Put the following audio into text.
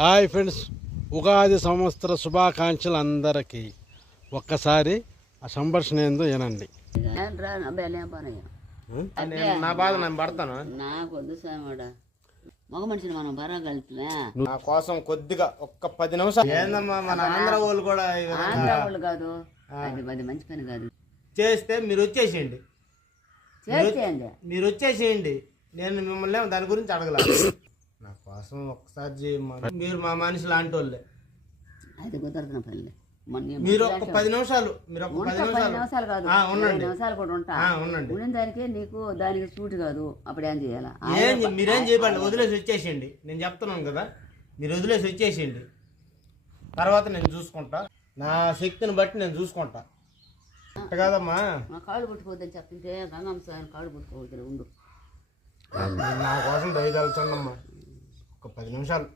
Hi friends, Ugadi సంవత్సర శుభాకాంక్షలు అందరికీ. ఒక్కసారి ఆ సంభాషణ ఏందో వినండి. నా బాధ నేను పడతాను. నాకు వద్దు సామాడా మగ మనిషిని మనం బరా కలిపినా నా కోసం కొద్దిగా ఒక్క 10 నిమిషాలు. ఏందమ్మా మన ఆంధ్ర వాళ్ళు కూడా ఆంధ్ర వాళ్ళు కాదు, అది మంచి పని కాదు. చేస్తే మీరు వచ్చేసేయండి, చేసేయండి. మీరు వచ్చేసేయండి. నేను మిమ్మల్ని దాని గురించి అడగలేదు. నా కోసం ఒక్కసారి చేయమ్మా. మీరు మా మనిషి లాంటి వాళ్ళే. అది కుదరదు పల్లె. మీరు ఒక 10 నిమిషాలు, మీరు ఒక 10 నిమిషాలు కాదు, ఉండండి. నిమిషాలు కూడా ఉంటా. ఉండండి. ఉండిన దానికి నీకు దానికి సూట్ కాదు. అప్పుడు ఏం చేయాలా? మీరేం చేయబండి, వదిలేసి వచ్చేసేయండి. నేను చెప్తున్నాను కదా, మీరు వదిలేసి వచ్చేసేయండి. తర్వాత నేను చూసుకుంటా, నా శక్తిని బట్టి నేను చూసుకుంటా. కాదమ్మా, నా కాళ్ళు పుట్టుకోవద్దని చెప్తుంటే గంగమ్మ సార్ కాళ్ళు పుట్టుకోవద్దు. ఉండు, నా కోసం దయదలుచండి అమ్మా. ఒక 10 నిమిషాలు.